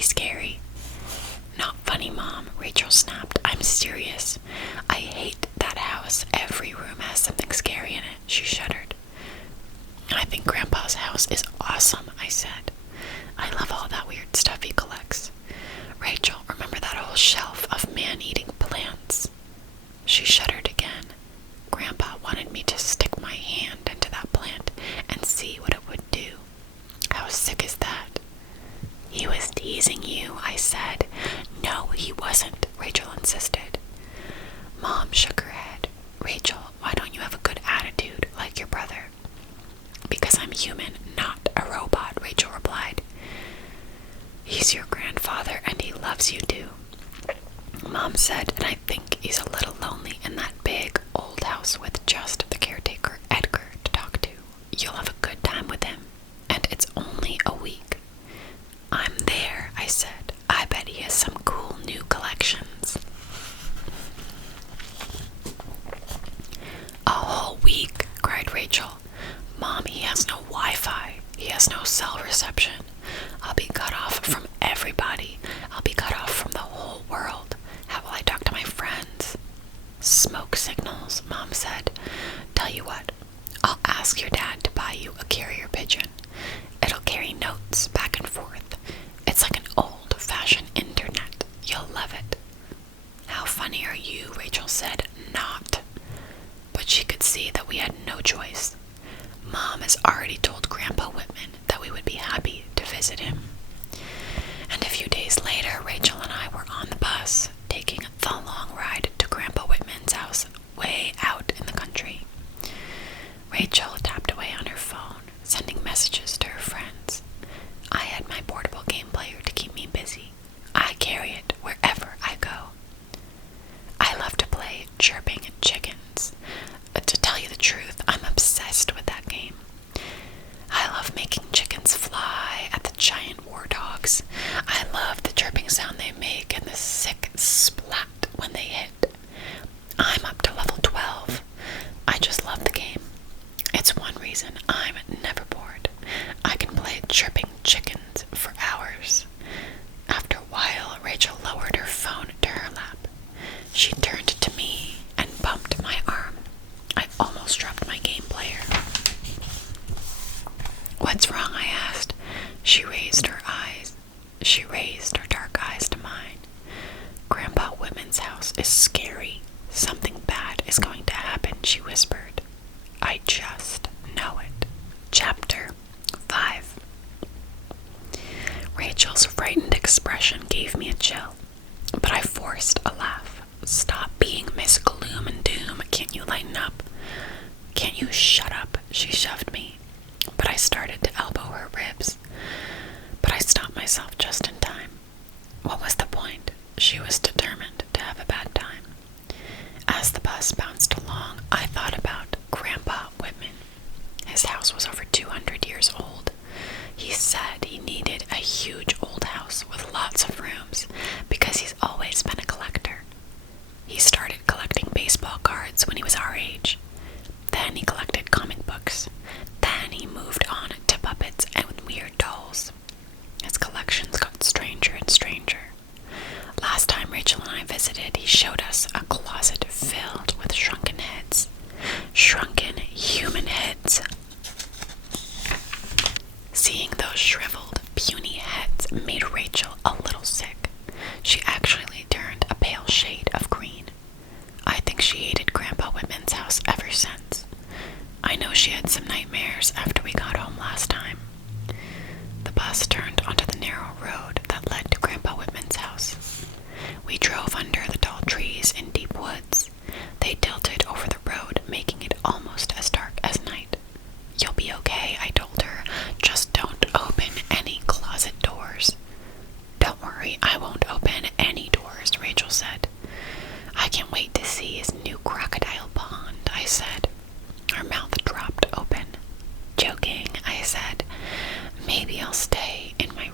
pretty scary. Not funny, Mom, Rachel snapped. I'm serious. I hate that house. Every room has something scary in it, she shuddered. I think Grandpa's house is awesome, I said. I love all that weird stuff he collects. Rachel, remember that whole shelf of man-eating plants? She shuddered again. Grandpa wanted me to stick my hand into that plant and see what it would do. How sick is that? He was teasing you, I said. No, he wasn't, Rachel insisted. Mom shook her head. Rachel, why don't you have a good attitude like your brother? Because I'm human, not a robot, Rachel replied. He's your grandfather and he loves you too, Mom said, and I think he's a little lonely in that big old house with just the caretaker, Edgar, to talk to. You'll have a good time with him, and it's only a week. I'm there, I said. I bet he has some cool new collections. A whole week, cried Rachel. Mom, he has no Wi-Fi. He has no cell reception. I'll be cut off from everybody. I'll be cut off from the whole world. How will I talk to my friends? Smoke signals, Mom said. Tell you what, I'll ask your dad to buy you a carrier pigeon. It'll carry notes back and forth. It's like an old-fashioned internet. You'll love it. How funny are you, Rachel said. Not. But she could see that we had no choice. Mom has already told Grandpa Whitman that we would be happy to visit him. And a few days later, Rachel and I were on the bus, taking the long ride to Grandpa Whitman's house way out in the country. Rachel tapped away on her phone, sending messages to her friends. I had my portable game player to keep me busy. I carry it wherever I go. I love to play Chirping Chickens. To tell you the truth, I'm obsessed with that game. I love making chickens fly at the giant warthogs. I love the chirping sound they make and the sick splat when they hit. I'm up to level 12. I just love the game. It's one reason I'm never bored. I can play Chirping Chickens for hours. After a while, Rachel lowered her phone to her lap. She turned to me and bumped my arm. I almost dropped my game player. What's wrong? I asked. She raised her dark eyes to mine. Grandpa Whitman's house is scary. Something bad is going to happen, she whispered. I just know it. Chapter 5. Rachel's frightened expression gave me a chill, but I forced a laugh. Stop being Miss Gloom and Doom. Can't you lighten up? Can't you shut up? She shoved me, but I started to elbow her ribs. But I stopped myself just in time. What was the point? She was determined to have a bad time. As the bus bounced along, I thought about Grandpa Whitman. His house was over 200 years old. He said he needed a huge old house with lots of rooms because he's always been a collector. He started collecting baseball cards when he was our age. Then he collected comic books. Then he moved on to puppets and weird dolls. His collections got stranger and stranger. Last time Rachel and I visited, he showed us a closet filled with shrunken heads. Shrunken human heads. Seeing those shriveled, puny heads made Rachel a little sick. She actually turned a pale shade of green. I think she hated Grandpa Whitman's house ever since. I know she had some nightmares after we got home last time. The bus turned onto the narrow road that led to Grandpa Whitman's house. We drove under the tall trees in deep woods. They tilted over the road, making it almost as dark as night. You'll be okay, I told her. Just don't open any closet doors. Don't worry, I won't open any doors, Rachel said. I can't wait to see his new crocodile pond, I said. Her mouth dropped open. Joking, I said. Maybe I'll stay in my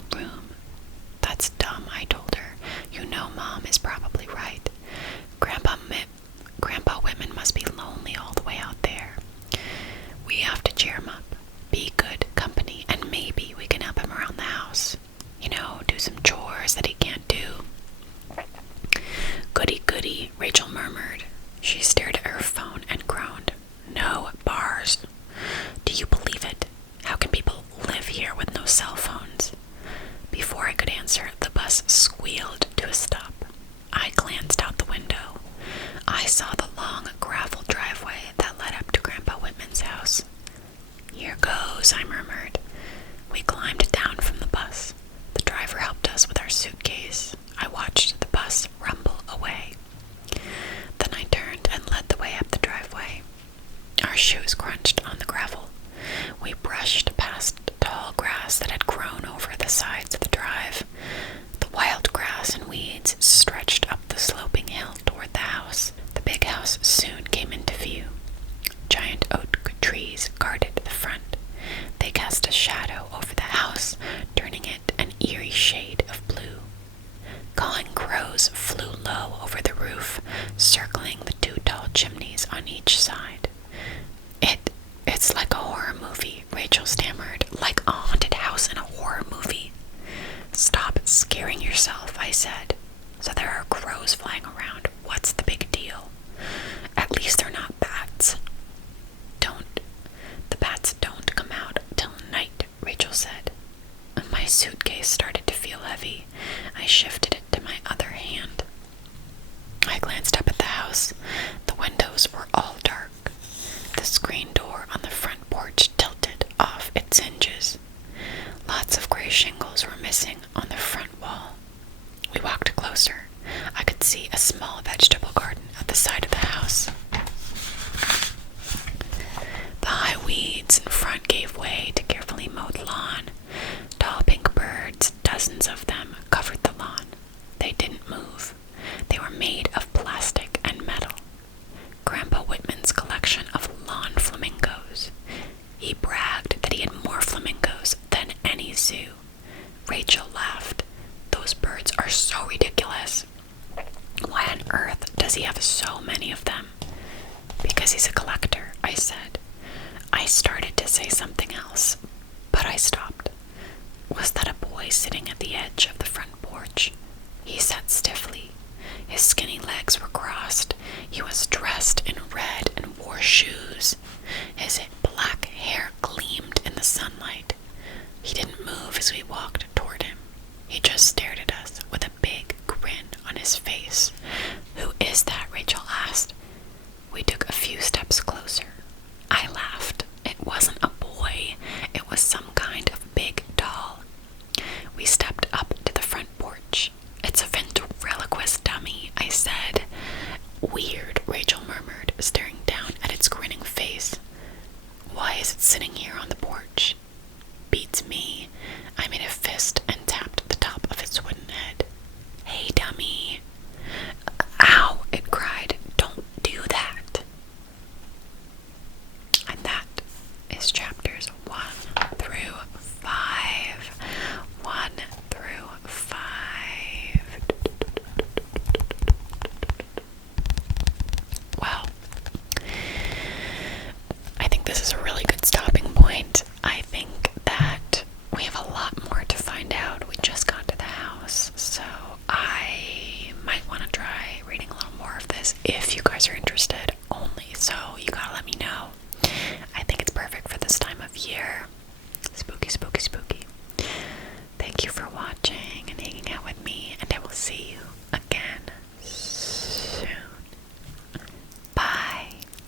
house soon came into view. Giant oak trees guarded the front. They cast a shadow over the house, turning it an eerie shade of blue. Cawing crows flew low over the roof, circling the 2 tall chimneys on each side. It's like a horror movie, Rachel stammered. Like a haunted house in a horror movie. Stop scaring yourself, I said. So there are crows flying around. What's the big deal? At least they're not bats. The bats don't come out till night, Rachel said. My suitcase started to feel heavy. I shifted it to my other hand. I glanced up at the house. The windows were all dark. The screen door on the front porch tilted off its hinges. Lots of gray shingles were missing on the front wall. We walked closer. I could see a small vegetable garden at the side of the house. The high weeds in front gave way to carefully mowed lawn. Tall pink birds, dozens of them, covered the lawn. They didn't move. They were made of plastic and metal. Grandpa Whitman's collection of lawn flamingos. He bragged that he had more flamingos than any zoo. Rachel laughed. Those birds are so ridiculous. Why on earth does he have so many of them? Because he's a collector, I said. I started to say something else, but I stopped. Was that a boy sitting at the edge of the front porch? He sat stiffly. His skinny legs were crossed. He was dressed in red and wore shoes. His black hair gleamed in the sunlight. He didn't move as we walked toward him. He just stared at us with a big grin on his face. Who is that? Rachel asked. We took a few steps closer. I laughed. It wasn't a boy. It was some kind of big doll. We stepped up to the front porch. It's a ventriloquist dummy, I said. Weird, Rachel murmured, staring down at its grinning face. Why is it sitting here on the porch? Beats me. I made a fist and tapped the top of its wooden head. Hey, dummy. Ow, it cried. Don't do that. And that is chapters 1 through 5. 1 through 5. Well, I think this is a really good stopping